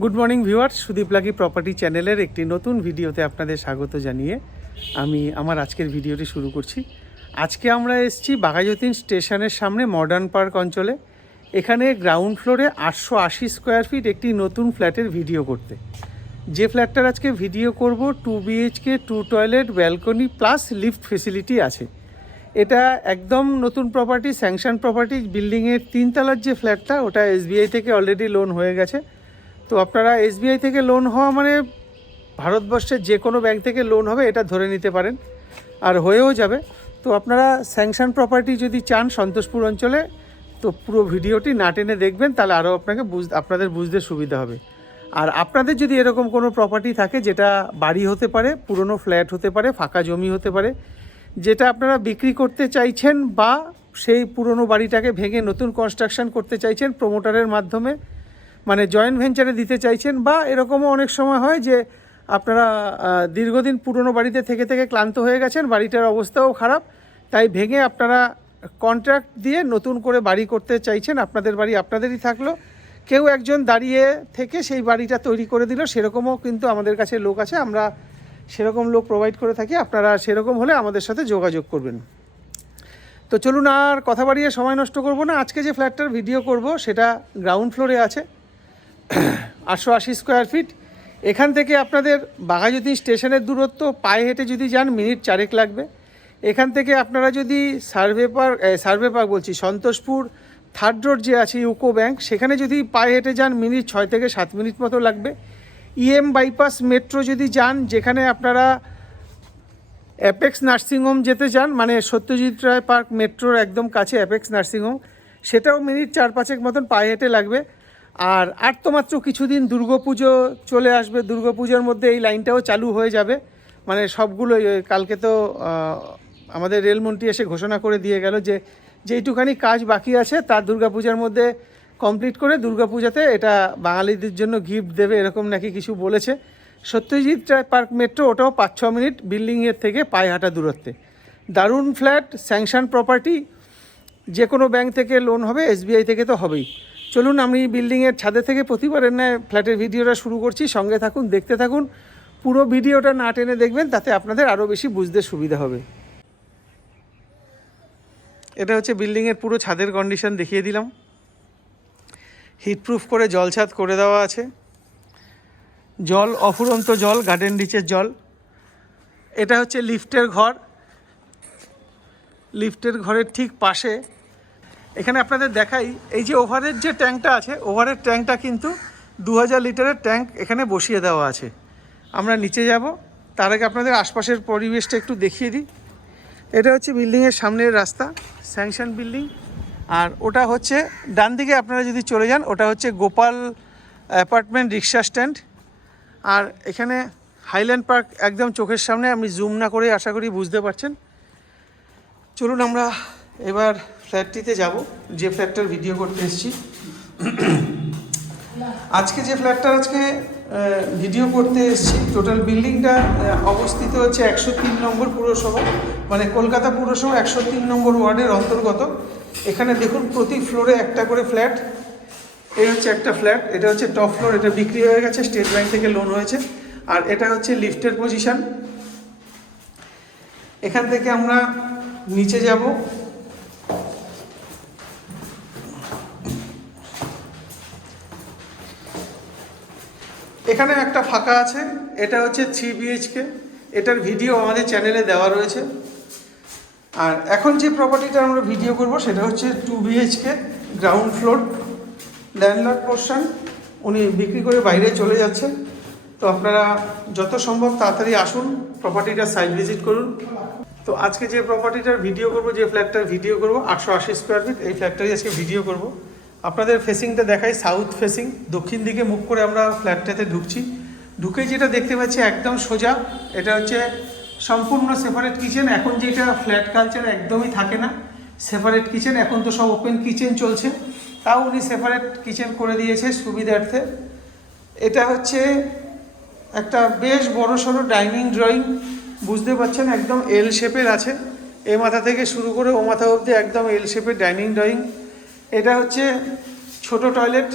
Good morning viewers, Sudip লাগি property চ্যানেলের একটি নতুন ভিডিওতে আপনাদের স্বাগত জানিয়ে আমি আমার আজকের ভিডিওটি শুরু করছি। আজকে আমরা এসেছি বাঘাযতীন স্টেশনের সামনে মডার্ন পার্ক অঞ্চলে। এখানে গ্রাউন্ড ফ্লোরে 880 স্কোয়ার ফিট একটি নতুন ফ্ল্যাটের ভিডিও করতে। যে ফ্ল্যাটটার আজকে ভিডিও করব 2 BHK 2 toilet balcony plus lift facility আছে। এটা একদম নতুন প্রপার্টি, স্যাংশন প্রপার্টি। বিল্ডিংয়ের 3 তলার যে ফ্ল্যাটটা ওটা SBI থেকে অলরেডি লোন হয়ে গেছে। তো আপনারা SBI থেকে লোন হওয়া মানে ভারতবর্ষের যে কোনো ব্যাংক থেকে লোন হবে এটা ধরে নিতে পারেন, আর হয়েও যাবে। তো আপনারা স্যাংশন প্রপার্টি যদি চান সন্তোষপুর অঞ্চলে, তো পুরো ভিডিওটি না টেনে দেখবেন, তাহলে আরও আপনাদের বুঝতে সুবিধা হবে। আর আপনাদের যদি এরকম কোনো প্রপার্টি থাকে, যেটা বাড়ি হতে পারে, পুরনো ফ্ল্যাট হতে পারে, ফাঁকা জমি হতে পারে, যেটা আপনারা বিক্রি করতে চাইছেন বা সেই পুরনো বাড়িটাকে ভেঙে নতুন কনস্ট্রাকশন করতে চাইছেন প্রমোটারের মাধ্যমে, মানে জয়েন্ট ভেঞ্চারে দিতে চাইছেন, বা এরকমও অনেক সময় হয় যে আপনারা দীর্ঘদিন পুরনো বাড়িতে থেকে থেকে ক্লান্ত হয়ে গেছেন, বাড়িটার অবস্থাও খারাপ, তাই ভেঙে আপনারা কন্ট্রাক্ট দিয়ে নতুন করে বাড়ি করতে চাইছেন। আপনাদের বাড়ি আপনাদেরই থাকলো, কেউ একজন দাঁড়িয়ে থেকে সেই বাড়িটা তৈরি করে দিল, সেরকমও কিন্তু আমাদের কাছে লোক আছে, আমরা সেরকম লোক প্রোভাইড করে থাকি। আপনারা সেরকম হলে আমাদের সাথে যোগাযোগ করবেন। তো চলুন, আর কথা বাড়িয়ে সময় নষ্ট করব না। আজকে যে ফ্ল্যাটটার ভিডিও করব সেটা গ্রাউন্ড ফ্লোরে আছে, 880 স্কোয়ার ফিট। এখান থেকে আপনাদের বাঘাযতীন স্টেশনের দূরত্ব পায়ে হেঁটে যদি যান মিনিট 4 লাগবে। এখান থেকে আপনারা যদি সার্ভে পার্ক বলছি, সন্তোষপুর থার্ড রোড যে আছে ইউকো ব্যাংক, সেখানে যদি পায়ে হেঁটে যান মিনিট 6 থেকে 7 মিনিট মতো লাগবে। বাইপাস মেট্রো যদি যান, যেখানে আপনারা অ্যাপেক্স নার্সিংহোম যেতে চান, মানে সত্যজিৎ রায় পার্ক মেট্রোর একদম কাছে অ্যাপেক্স নার্সিংহোম, সেটাও মিনিট 4-5 মতন পায়ে হেঁটে লাগবে। আর তো মাত্র কিছুদিন দুর্গাপুজো চলে আসবে, দুর্গাপুজোর মধ্যে এই লাইনটাও চালু হয়ে যাবে। মানে সবগুলোই, কালকে তো আমাদের রেলমন্ত্রী এসে ঘোষণা করে দিয়ে গেল যে যেইটুখানি কাজ বাকি আছে তার দুর্গাপূজার মধ্যে কমপ্লিট করে দুর্গাপূজাতে এটা বাঙালিদের জন্য গিফট দেবে, এরকম নাকি কিছু বলেছে। সত্যজিৎ রায় পার্ক মেট্রো, ওটাও 5-6 মিনিট বিল্ডিংয়ের থেকে পায়ে হাঁটা দূরত্বে। দারুণ ফ্ল্যাট, স্যাংশন প্রপার্টি, যে কোনো ব্যাংক থেকে লোন হবে, SBI থেকে তো হবেই। চলুন, আমি বিল্ডিংয়ের ছাদে থেকে প্রতিবারের ন্যায় ফ্ল্যাটের ভিডিওটা শুরু করছি। সঙ্গে থাকুন, দেখতে থাকুন, পুরো ভিডিওটা না টেনে দেখবেন, তাতে আপনাদের আরও বেশি বুঝতে সুবিধা হবে। এটা হচ্ছে বিল্ডিংয়ের পুরো ছাদের কন্ডিশন, দেখিয়ে দিলাম। হিটপ্রুফ করে জল ছাদ করে দেওয়া আছে, জল অফুরন্ত জল, গার্ডেন রিচের জল। এটা হচ্ছে লিফটের ঘর, লিফটের ঘরের ঠিক পাশে এখানে আপনাদের দেখাই, এই যে ওভারের যে ট্যাঙ্কটা আছে, ওভারের ট্যাঙ্কটা কিন্তু 2000 লিটারের ট্যাঙ্ক এখানে বসিয়ে দেওয়া আছে। আমরা নিচে যাব, তার আগে আপনাদের আশপাশের পরিবেশটা একটু দেখিয়ে দিই। এটা হচ্ছে বিল্ডিংয়ের সামনের রাস্তা, স্যাংশন বিল্ডিং। আর ওটা হচ্ছে ডান দিকে আপনারা যদি চলে যান, ওটা হচ্ছে গোপাল অ্যাপার্টমেন্ট রিক্সা স্ট্যান্ড। আর এখানে হাইল্যান্ড পার্ক একদম চোখের সামনে, আমি জুম না করে আশা করি বুঝতে পারছেন। চলুন আমরা এবার ফ্ল্যাটটিতে যাব, যে ফ্ল্যাটটার ভিডিও করতে এসেছি। আজকে যে ফ্ল্যাটটার ভিডিও করতে এসেছি, টোটাল বিল্ডিংটা অবস্থিত হচ্ছে 103 নম্বর পুরসভা, মানে কলকাতা পুরসভা 103 নম্বর ওয়ার্ডের অন্তর্গত। এখানে দেখুন প্রতি ফ্লোরে একটা করে ফ্ল্যাট। এই হচ্ছে একটা ফ্ল্যাট, এটা হচ্ছে টপ ফ্লোর, এটা বিক্রি হয়ে গেছে, স্টেট ব্যাংক থেকে লোন হয়েছে। আর এটা হচ্ছে লিফটের পজিশন। এখান থেকে আমরা নিচে যাব। এখানে একটা ফাঁকা আছে, এটা হচ্ছে 3 BHK, এটার ভিডিও আমাদের চ্যানেলে দেওয়া রয়েছে। আর এখন যে প্রপার্টিটা আমরা ভিডিও করব সেটা হচ্ছে 2 BHK ground floor, landlord portion. উনি বিক্রি করে বাইরে চলে যাচ্ছেন। তো আপনারা যত সম্ভব তাড়াতাড়ি আসুন, প্রপার্টিটার সাইট ভিজিট করুন। তো আজকে যে প্রপার্টিটার ভিডিও করব, যে ফ্ল্যাটটার ভিডিও করব 880 স্কোয়ার ফিট, এই ফ্ল্যাটটারই আজকে ভিডিও করব। আপনাদের ফেসিংটা দেখাই, সাউথ ফেসিং, দক্ষিণ দিকে মুখ করে আমরা ফ্ল্যাটটাতে ঢুকছি। ঢুকে যেটা দেখতে পাচ্ছি একদম সোজা, এটা হচ্ছে সম্পূর্ণ সেপারেট কিচেন। এখন যেটা ফ্ল্যাট কালচার একদমই থাকে না, সেপারেট কিচেন, এখন তো সব ওপেন কিচেন চলছে, তাও উনি সেপারেট কিচেন করে দিয়েছে সুবিধার্থে। এটা হচ্ছে একটা বেশ বড় সড়ো ডাইনিং ড্রয়িং, বুঝতে পারছেন একদম এল শেপের আছে, এ মাথা থেকে শুরু করে ও মাথা অবধি একদম এল শেপের ডাইনিং ড্রয়িং। এটা হচ্ছে ছোট টয়লেট,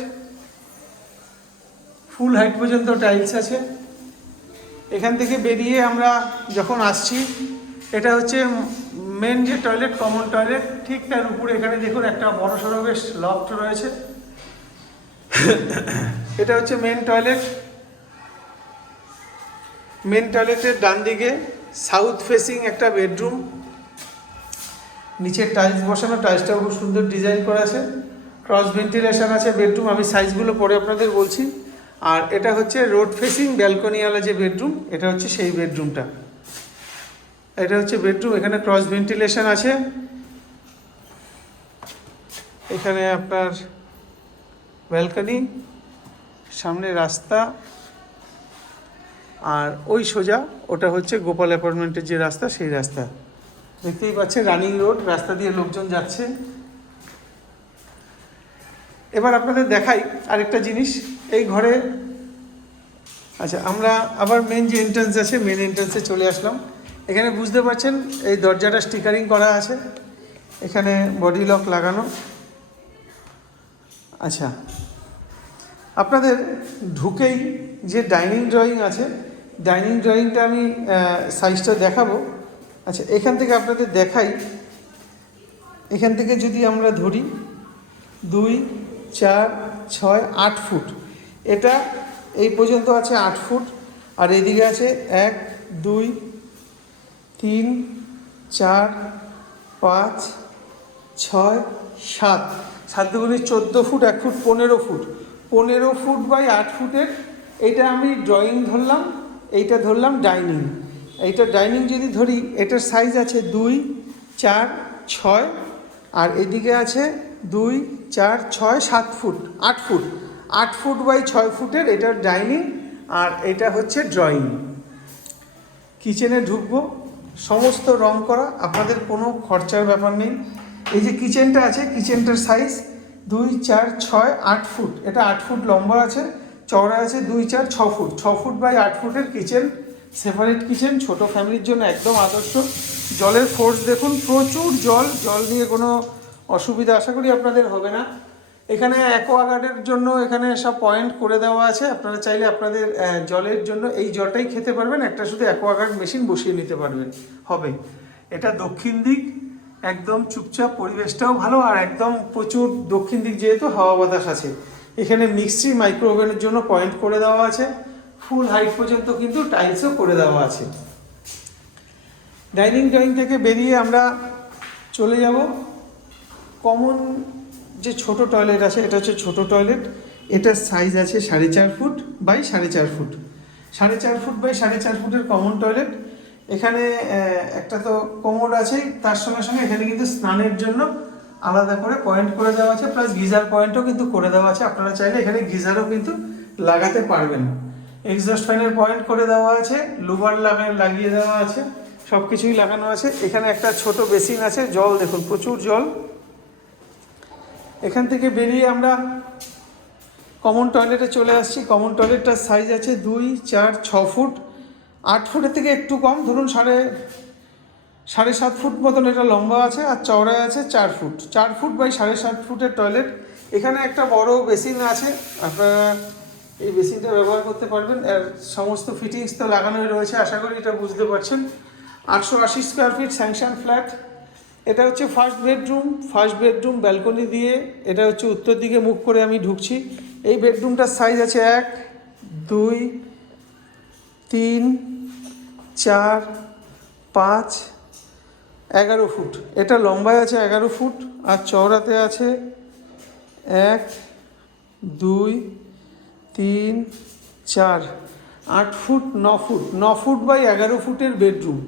ফুল হাইট পর্যন্ত টাইলস আছে। এখান থেকে বেরিয়ে আমরা যখন আসছি, এটা হচ্ছে মেন যে টয়লেট, কমন টয়লেট, ঠিক তার উপরে এখানে দেখুন একটা বড় সড়ো বেশ লফট রয়েছে। এটা হচ্ছে মেন টয়লেট। মেন টয়লেটের ডান দিকে সাউথ ফেসিং একটা বেডরুম, নিচে টাইলস বসানো, টাইলসটাও খুব সুন্দর ডিজাইন করা আছে, ক্রস ভেন্টিলেশন আছে বেডরুম, আমি সাইজগুলো পরে আপনাদের বলছি। আর এটা হচ্ছে রোড ফেসিং ব্যালকনিওয়ালা যে বেডরুম, এটা হচ্ছে সেই বেডরুমটা। এটা হচ্ছে বেডরুম, এখানে ক্রস ভেন্টিলেশন আছে, এখানে আপনার ব্যালকনি, সামনে রাস্তা, আর ওই সোজা ওটা হচ্ছে গোপাল অ্যাপার্টমেন্টের যে রাস্তা, সেই রাস্তা দেখতেই পাচ্ছেন, রানিং রোড, রাস্তা দিয়ে লোকজন যাচ্ছে। এবার আপনাদের দেখাই আরেকটা জিনিস এই ঘরে। আচ্ছা, আমরা আবার মেন যে এন্ট্রান্স আছে, মেন এন্ট্রান্সে চলে আসলাম। এখানে বুঝতে পারছেন এই দরজাটা স্টিকারিং করা আছে, এখানে বডি লক লাগানো। আচ্ছা, আপনাদের ঢুকেই যে ডাইনিং ড্রয়িং আছে, ডাইনিং ড্রয়িংটা আমি সাইজটা দেখাবো। আচ্ছা, এখান থেকে আপনাদের দেখাই, এখান থেকে যদি আমরা ধরি 2, 4, 6, 8 ফুট, এটা এই পর্যন্ত আছে 8 ফুট, আর এদিকে আছে 1, 2, 3, 4, 5, 6, 7, 7 দুগুণে 14 foot, 1 foot 15 foot, 15 foot by 8 ফুটের এইটা আমি ড্রয়িং ধরলাম, এইটা ধরলাম ডাইনিং। এইটা ডাইনিং যদি ধরি, এটার সাইজ আছে 2, 4, 6, আর এদিকে আছে 2, 4, 6, 7 ফুট, 8 ফুট, 8 ফুট বাই 6 ফুটের এটার ডাইনিং, আর এটা হচ্ছে ড্রয়িং। কিচেনে ঢুকবো, সমস্ত রং করা, আপনাদের কোনো খরচার ব্যাপার নেই। এই যে কিচেনটা আছে, কিচেনটার সাইজ 2, 4, 6, 8 ফুট, এটা 8 ফুট লম্বা আছে, চওড়া আছে 2, 4, 6 ফুট, 6 ফুট বাই 8 ফুটের কিচেন, সেপারেট কিচেন, ছোট ফ্যামিলির জন্য একদম আদর্শ। জলের ফোর্স দেখুন, প্রচুর জল, জল নিয়ে কোনো অসুবিধা আশা করি আপনাদের হবে না। এখানে অ্যাকোয়াগার্ডের জন্য এখানে সব পয়েন্ট করে দেওয়া আছে, আপনারা চাইলে আপনাদের জলের জন্য এই জলটাই খেতে পারবেন, একটা শুধু অ্যাকোয়াগার্ড মেশিন বসিয়ে নিতে পারবেন, হবে। এটা দক্ষিণ দিক, একদম চুপচাপ, পরিবেশটাও ভালো, আর একদম প্রচুর দক্ষিণ দিক যেহেতু হাওয়া বাতাস আছে। এখানে মিক্সি মাইক্রো ওভেনের জন্য পয়েন্ট করে দেওয়া আছে, ফুল হাইট পর্যন্ত কিন্তু টাইলসও করে দেওয়া আছে। ডাইনিং ড্রয়িং থেকে বেরিয়ে আমরা চলে যাব কমন যে ছোট টয়লেট আছে, এটা হচ্ছে ছোট টয়লেট, এটার সাইজ আছে 4.5 foot by 4.5 foot, 4.5 foot by 4.5 ফুটের কমন টয়লেট। এখানে একটা তো কোমোড আছেই, তার সঙ্গে সঙ্গে এখানে কিন্তু স্নানের জন্য আলাদা করে পয়েন্ট করে দেওয়া আছে, প্লাস গিজার পয়েন্টও কিন্তু করে দেওয়া আছে, আপনারা চাইলে এখানে গিজারও কিন্তু লাগাতে পারবেন। এক্সস্ট ফ্যানের পয়েন্ট করে দেওয়া আছে, লুবার লাগিয়ে দেওয়া আছে, সব কিছুই লাগানো আছে। এখানে একটা ছোট বেসিন আছে, জল দেখুন প্রচুর জল। এখান থেকে বেরিয়ে আমরা কমন টয়লেটে চলে আসছি। কমন টয়লেটটার সাইজ আছে 2, 4, 6 ফুট, 8 ফুটের থেকে একটু কম, ধরুন 7.5 ফুট মতন এটা লম্বা আছে, আর চওড়ায় আছে 4 ফুট, 4 ফুট বাই 7.5 ফুটের টয়লেট। এখানে একটা বড় বেসিন আছে, আপনারা এই বেসিনটা ব্যবহার করতে পারবেন, আর সমস্ত ফিটিংস তো লাগানোই রয়েছে, আশা করি এটা বুঝতে পারছেন। 880 স্কোয়ার ফিট স্যাংশন ফ্ল্যাট। এটা হচ্ছে ফার্স্ট বেডরুম ব্যালকনি দিয়ে, এটা হচ্ছে উত্তর দিকে মুখ করে আমি ঢুকছি। এই বেডরুমটার সাইজ আছে 1, 2, 3, 4, 5, 11 ফুট, এটা লম্বায় আছে 11 ফুট, আর চওড়াতে আছে 1, 2, 3, 4, 8 ফুট, 9 ফুট, 9 ফুট বাই 11 ফুটের বেডরুম।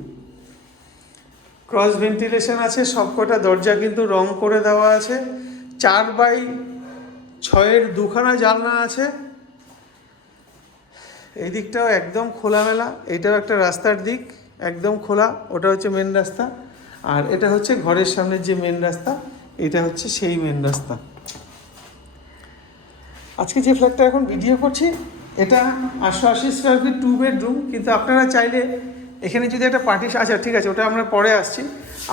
ক্রস ভেন্টিলেশন আছে, সবকটা দরজা কিন্তু রং করে দেওয়া আছে, 4 বাই 6-এর 2খানা জানলা আছে। এই দিকটাও একদম খোলামেলা, এটাও একটা রাস্তার দিক, একদম খোলা, ওটা হচ্ছে মেন রাস্তা, আর এটা হচ্ছে ঘরের সামনের যে মেন রাস্তা, এটা হচ্ছে সেই মেন রাস্তা। আজকে যে ফ্ল্যাটটা এখন ভিডিও করছি, এটা 880 স্কোয়ার ফিট 2 বেডরুম, কিন্তু আপনারা চাইলে এখানে যদি একটা আচ্ছা ঠিক আছে, ওটা আমরা পরে আসছি।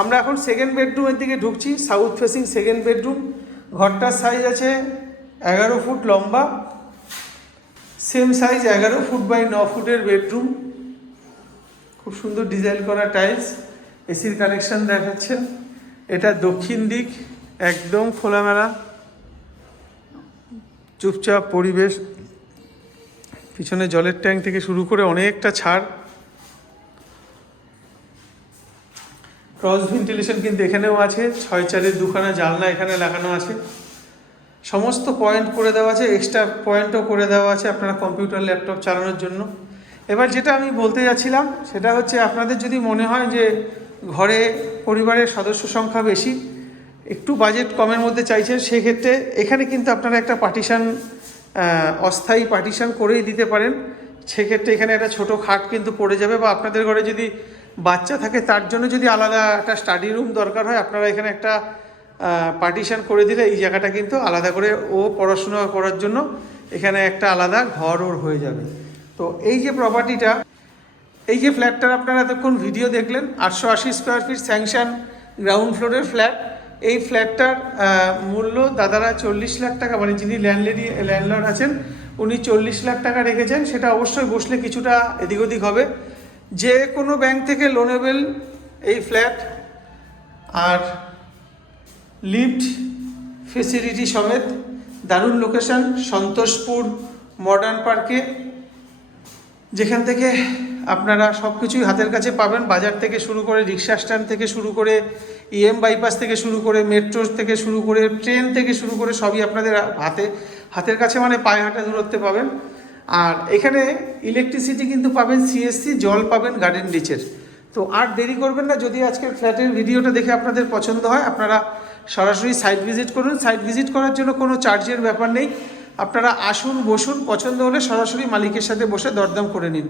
আমরা এখন সেকেন্ড বেডরুমের দিকে ঢুকছি, সাউথ ফেসিং সেকেন্ড বেডরুম। ঘরটার সাইজ আছে 11 ফুট লম্বা, সেম সাইজ 11 ফুট বাই 9 ফুটের বেডরুম, খুব সুন্দর ডিজাইন করা টাইলস, এসির কানেকশন দেখাচ্ছেন। এটা দক্ষিণ দিক, একদম খোলামেলা চুপচাপ পরিবেশ, পিছনে জলের ট্যাঙ্ক থেকে শুরু করে অনেকটা ছাড়। ক্রস ভেন্টিলেশন কিন্তু এখানেও আছে, 6/4 দুখানা জানলা এখানে লাগানো আছে, সমস্ত পয়েন্ট করে দেওয়া আছে, এক্সট্রা পয়েন্টও করে দেওয়া আছে আপনারা কম্পিউটার ল্যাপটপ চালানোর জন্য। এবার যেটা আমি বলতে যাচ্ছিলাম সেটা হচ্ছে, আপনাদের যদি মনে হয় যে ঘরে পরিবারের সদস্য সংখ্যা বেশি, একটু বাজেট কমের মধ্যে চাইছেন, সেক্ষেত্রে এখানে কিন্তু আপনারা একটা পার্টিশান, অস্থায়ী পার্টিশান করেই দিতে পারেন। সেক্ষেত্রে এখানে একটা ছোটো খাট কিন্তু পড়ে যাবে, বা আপনাদের ঘরে যদি বাচ্চা থাকে তার জন্য যদি আলাদা একটা স্টাডি রুম দরকার হয়, আপনারা এখানে একটা পার্টিশান করে দিলে এই জায়গাটা কিন্তু আলাদা করে ও পড়াশোনা করার জন্য এখানে একটা আলাদা ঘর ওর হয়ে যাবে। তো এই যে প্রপার্টিটা, এই যে ফ্ল্যাটটার আপনারা এতক্ষণ ভিডিও দেখলেন, 880 স্কোয়ার ফিট স্যাংশন গ্রাউন্ড ফ্লোরের ফ্ল্যাট। এই ফ্ল্যাটটার মূল্য দাদারা 40 লাখ টাকা, মানে যিনি ল্যান্ডলর্ড আছেন উনি 40 লাখ টাকা রেখেছেন। সেটা অবশ্যই বসলে কিছুটা এদিক ওদিক হবে। যে কোনো ব্যাংক থেকে লোনেবল এই ফ্ল্যাট, আর লিফট ফেসিলিটি সমেত, দারুণ লোকেশন, সন্তোষপুর মডার্ন পার্কে, যেখান থেকে আপনারা সব কিছুই হাতের কাছে পাবেন। বাজার থেকে শুরু করে, রিক্সা স্ট্যান্ড থেকে শুরু করে, বাইপাস থেকে শুরু করে, মেট্রো থেকে শুরু করে, ট্রেন থেকে শুরু করে, সবই আপনাদের হাতের কাছে, মানে পায়ে হাঁটা দূরত্বে পাবেন। আর এখানে ইলেকট্রিসিটি কিন্তু পাবেন, সিএসসি জল পাবেন গার্ডেন রিচের। তো আর দেরি করবেন না, যদি আজকের ফ্ল্যাটের ভিডিওটা দেখে আপনাদের পছন্দ হয়, আপনারা সরাসরি সাইট ভিজিট করুন। সাইট ভিজিট করার জন্য কোনো চার্জের ব্যাপার নেই, আপনারা আসুন, বসুন, পছন্দ হলে সরাসরি মালিকের সাথে বসে দরদাম করে নিন।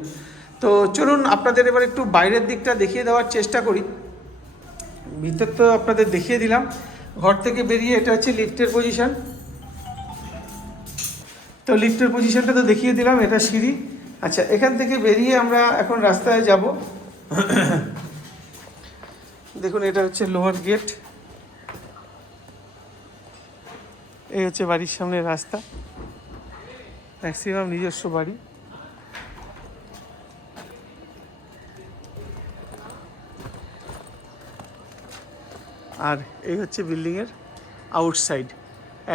তো চলুন আপনাদের এবার একটু বাইরের দিকটা দেখিয়ে দেওয়ার চেষ্টা করি। ভিতর তো আপনাদের দেখিয়ে দিলাম, ঘর থেকে বেরিয়ে এটা হচ্ছে লিফটের পজিশন। তো লিফটের পজিশনটা তো দেখিয়ে দিলাম, এটা সিঁড়ি। আচ্ছা, এখান থেকে বেরিয়ে আমরা এখন রাস্তায় যাব। দেখুন, এটা হচ্ছে লোহার গেট, এই হচ্ছে বাড়ির সামনে রাস্তা, ম্যাক্সিমাম নিজস্ব বাড়ি। আর এই হচ্ছে বিল্ডিংয়ের আউটসাইড,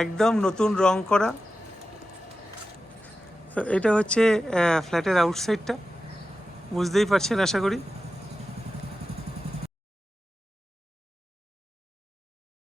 একদম নতুন রং করা। তো এটা হচ্ছে ফ্ল্যাটের আউটসাইডটা, বুঝতেই পারছেন আশা করি।